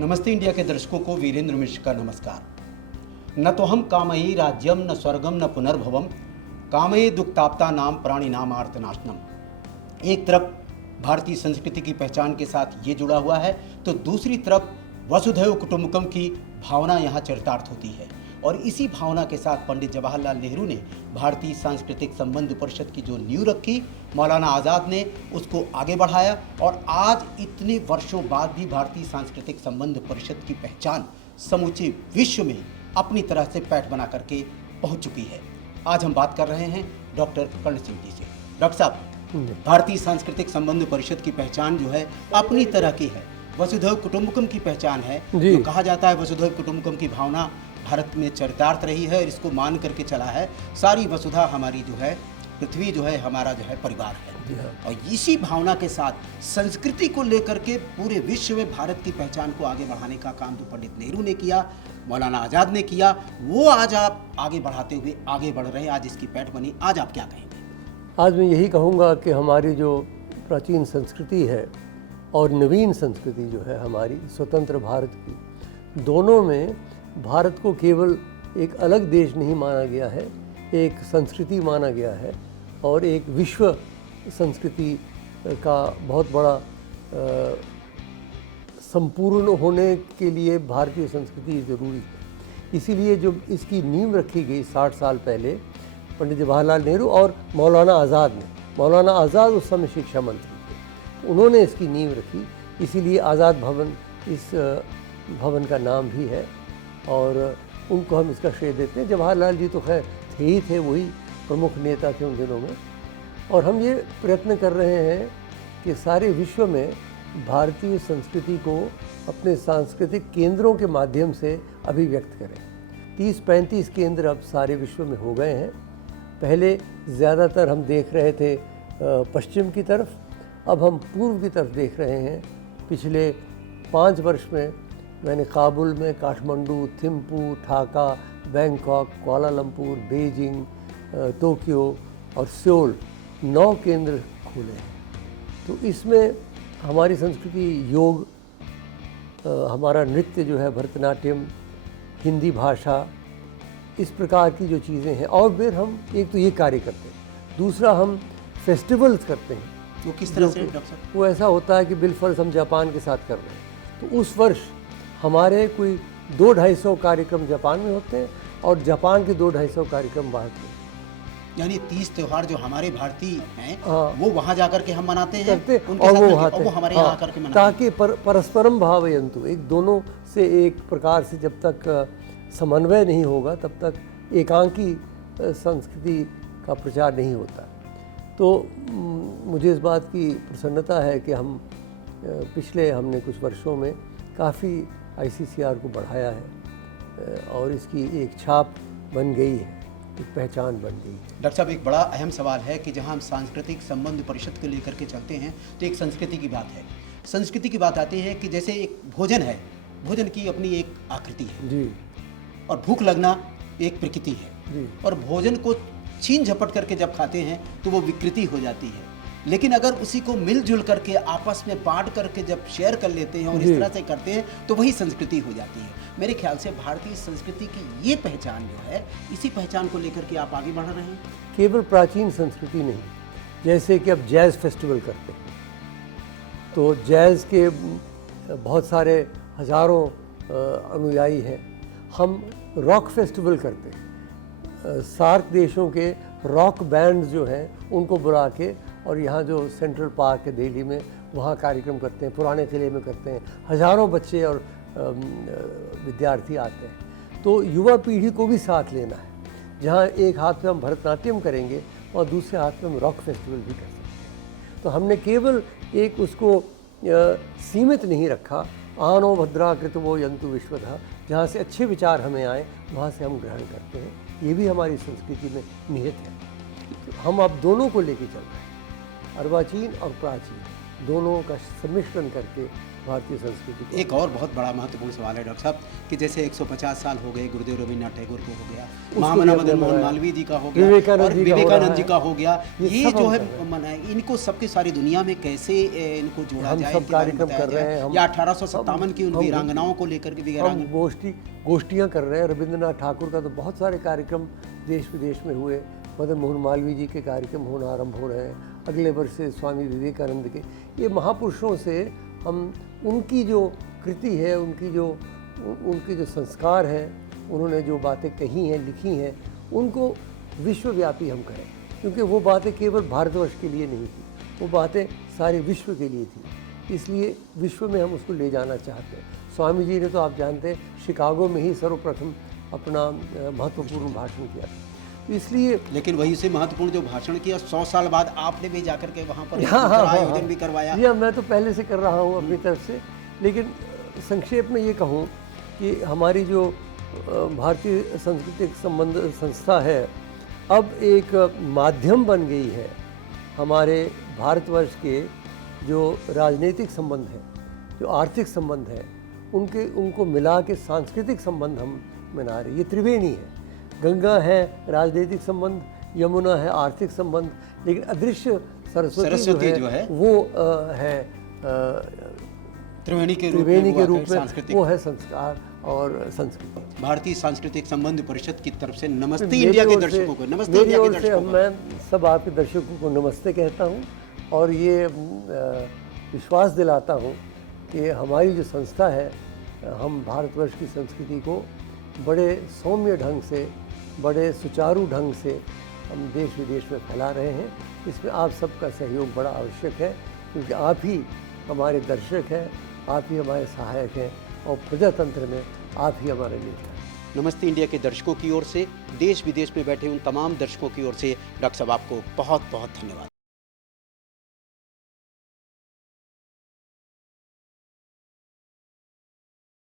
नमस्ते इंडिया के दर्शकों को वीरेंद्र मिश्र का नमस्कार। न तो हम कामये राज्यम न स्वर्गम न पुनर्भवम, कामये दुक्ताप्ता नाम प्राणी नाम आर्तनाशनम। एक तरफ भारतीय संस्कृति की पहचान के साथ ये जुड़ा हुआ है, तो दूसरी तरफ वसुधैव कुटुंबकम की भावना यहाँ चरितार्थ होती है। और इसी भावना के साथ पंडित जवाहरलाल नेहरू ने भारतीय सांस्कृतिक संबंध परिषद की जो नींव रखी, मौलाना आज़ाद ने उसको आगे बढ़ाया और आज इतने वर्षों बाद भी भारतीय सांस्कृतिक संबंध परिषद की पहचान समूचे विश्व में अपनी तरह से पैठ बना करके पहुंच चुकी है। आज हम बात कर रहे हैं डॉक्टर कर्ण सिंह जी से। डॉक्टर साहब, भारतीय सांस्कृतिक संबंध परिषद की पहचान जो है अपनी तरह की है, वसुधैव कुटुंबकम की पहचान है। जो कहा जाता है वसुधैव कुटुंबकम की भावना भारत में चरितार्थ रही है और इसको मान करके चला है। सारी वसुधा हमारी जो है, पृथ्वी जो है हमारा जो है परिवार है। और इसी भावना के साथ संस्कृति को लेकर के पूरे विश्व में भारत की पहचान को आगे बढ़ाने का काम जो पंडित नेहरू ने किया, मौलाना आज़ाद ने किया, वो आज आप आगे बढ़ाते हुए आगे बढ़ रहे हैं। आज इसकी पैठ बनी। आज आप क्या कहेंगे? आज मैं यही कहूँगा कि हमारी जो प्राचीन संस्कृति है और नवीन संस्कृति जो है हमारी स्वतंत्र भारत की, दोनों में भारत को केवल एक अलग देश नहीं माना गया है, एक संस्कृति माना गया है और एक विश्व संस्कृति का बहुत बड़ा संपूर्ण होने के लिए भारतीय संस्कृति ज़रूरी है। इसीलिए जो इसकी नींव रखी गई 60 साल पहले पंडित जवाहरलाल नेहरू और मौलाना आज़ाद ने, मौलाना आज़ाद उस समय शिक्षा मंत्री थे, उन्होंने इसकी नींव रखी। इसीलिए आज़ाद भवन इस भवन का नाम भी है और उनको हम इसका श्रेय देते हैं। जवाहरलाल जी तो खैर थे ही थे, वही प्रमुख नेता थे उन दिनों में। और हम ये प्रयत्न कर रहे हैं कि सारे विश्व में भारतीय संस्कृति को अपने सांस्कृतिक केंद्रों के माध्यम से अभिव्यक्त करें। 30-35 केंद्र अब सारे विश्व में हो गए हैं। पहले ज़्यादातर हम देख रहे थे पश्चिम की तरफ, अब हम पूर्व की तरफ देख रहे हैं। पिछले 5 वर्ष में मैंने काबुल में, Kathmandu, Thimphu, Dhaka, Bangkok, Kuala Lumpur, Beijing, Tokyo और सियोल 9 केंद्र खोले हैं। तो इसमें हमारी संस्कृति, योग, हमारा नृत्य जो है भरतनाट्यम, हिंदी भाषा, इस प्रकार की जो चीज़ें हैं। और फिर हम एक तो ये कार्य करते हैं, दूसरा हम फेस्टिवल्स करते हैं। वो किस तरह से डॉक्टर साहब? वो ऐसा होता है कि बिलफर्ज हम जापान के साथ कर रहे हैं, तो उस वर्ष हमारे कोई 200-250 कार्यक्रम जापान में होते हैं और जापान के 200-250 कार्यक्रम भारत में। यानी 30 त्यौहार जो हमारे भारतीय हैं, वो वहाँ जाकर के हम मनाते हैं और वो हमारे यहाँ आकर के मनाते हैं, ताकि परस्परम भावयन्तु, एक दोनों से एक प्रकार से जब तक समन्वय नहीं होगा तब तक एकांकी संस्कृति का प्रचार नहीं होता। तो मुझे इस बात की प्रसन्नता है कि हम हमने कुछ वर्षों में काफ़ी ICCR को बढ़ाया है और इसकी एक छाप बन गई है, एक पहचान बन गई है। डॉक्टर साहब, एक बड़ा अहम सवाल है कि जहां हम सांस्कृतिक संबंध परिषद को लेकर के चलते हैं तो एक संस्कृति की बात है। संस्कृति की बात आती है कि जैसे एक भोजन है, भोजन की अपनी एक आकृति है जी, और भूख लगना एक प्रकृति है जी। और भोजन को छीन झपट करके जब खाते हैं तो वो विकृति हो जाती है। लेकिन अगर उसी को मिलजुल करके आपस में बांट करके जब शेयर कर लेते हैं और इस तरह से करते हैं तो वही संस्कृति हो जाती है। मेरे ख्याल से भारतीय संस्कृति की ये पहचान जो है, इसी पहचान को लेकर के आप आगे बढ़ रहे हैं। केवल प्राचीन संस्कृति नहीं, जैसे कि अब जैज़ फेस्टिवल करते हैं तो जैज़ के बहुत सारे हज़ारों अनुयायी हैं। हम रॉक फेस्टिवल करते हैं, सार्क देशों के रॉक बैंड्स जो हैं उनको बुला के, और यहाँ जो सेंट्रल पार्क है दिल्ली में, वहाँ कार्यक्रम करते हैं, पुराने किले में करते हैं। हज़ारों बच्चे और विद्यार्थी आते हैं। तो युवा पीढ़ी को भी साथ लेना है, जहाँ एक हाथ में हम भरतनाट्यम करेंगे और दूसरे हाथ में हम रॉक फेस्टिवल भी कर सकते हैं। तो हमने केवल एक उसको सीमित नहीं रखा, आनो भद्रा कृतवो यंतु विश्वतः, जहाँ से अच्छे विचार हमें आए वहाँ से हम ग्रहण करते हैं। ये भी हमारी संस्कृति में निहित है। हम अब दोनों को लेके चल रहे हैं, अर्वाचीन और प्राचीन। दोनों का सम्मिश्रण करके भारतीय संस्कृति को। एक और बहुत बड़ा महत्वपूर्ण सवाल है डॉक्टर साहब कि जैसे 150 साल हो गए गुरुदेव रवींद्रनाथ टैगोर को हो गया, महामना मदन मोहन मालवीय जी का हो गया, और विवेकानंद जी का हो गया, ये जो है इनको सबकी सारी दुनिया में कैसे इनको जोड़ा जाए, सब कार्यक्रम कर रहे हैं। या 1857 की उन वीरांगनाओं को लेकर के हम गोष्ठियाँ कर रहे हैं। रविंद्रनाथ ठाकुर का तो बहुत सारे कार्यक्रम देश विदेश में हुए। मदन मोहन मालवीय जी के कार्यक्रम होना आरंभ हो रहे हैं। अगले वर्ष से स्वामी विवेकानंद के, ये महापुरुषों से हम उनकी जो कृति है, उनके जो संस्कार हैं, उन्होंने जो बातें कही हैं, लिखी हैं, उनको विश्वव्यापी हम करें, क्योंकि वो बातें केवल भारतवर्ष के लिए नहीं थी, वो बातें सारे विश्व के लिए थी। इसलिए विश्व में हम उसको ले जाना चाहते हैं। स्वामी जी ने तो आप जानते हैं शिकागो में ही सर्वप्रथम अपना महत्वपूर्ण भाषण किया था। इसलिए लेकिन वही से महत्वपूर्ण जो भाषण किया 100 साल बाद आपने भी जाकर के वहाँ पर आयोजन भी करवाया। जी, मैं तो पहले से कर रहा हूँ अपनी तरफ से। लेकिन संक्षेप में ये कहूँ कि हमारी जो भारतीय सांस्कृतिक संबंध संस्था है, अब एक माध्यम बन गई है हमारे भारतवर्ष के जो राजनीतिक संबंध है, जो आर्थिक संबंध है, उनको मिला के सांस्कृतिक संबंध हम मना रहे। ये त्रिवेणी है, गंगा है राजनीतिक संबंध, यमुना है आर्थिक संबंध, लेकिन अदृश्य सरस्वती जो है वो है त्रिवेणी के रूप में वो है संस्कार और संस्कृति। भारतीय सांस्कृतिक संबंध परिषद की तरफ से नमस्ते इंडिया के दर्शकों को, नमस्ते इंडिया के दर्शकों को। मैं सब आपके दर्शकों को नमस्ते कहता हूँ और ये विश्वास दिलाता हूँ कि हमारी जो संस्था है, हम भारतवर्ष की संस्कृति को बड़े सौम्य ढंग से, बड़े सुचारू ढंग से हम देश विदेश में फैला रहे हैं। इसमें आप सबका सहयोग बड़ा आवश्यक है, क्योंकि आप ही हमारे दर्शक हैं, आप ही हमारे सहायक हैं और प्रजातंत्र में आप ही हमारे नेता हैं। नमस्ते इंडिया के दर्शकों की ओर से, देश विदेश में बैठे उन तमाम दर्शकों की ओर से डॉक्टर साहब आपको बहुत बहुत धन्यवाद।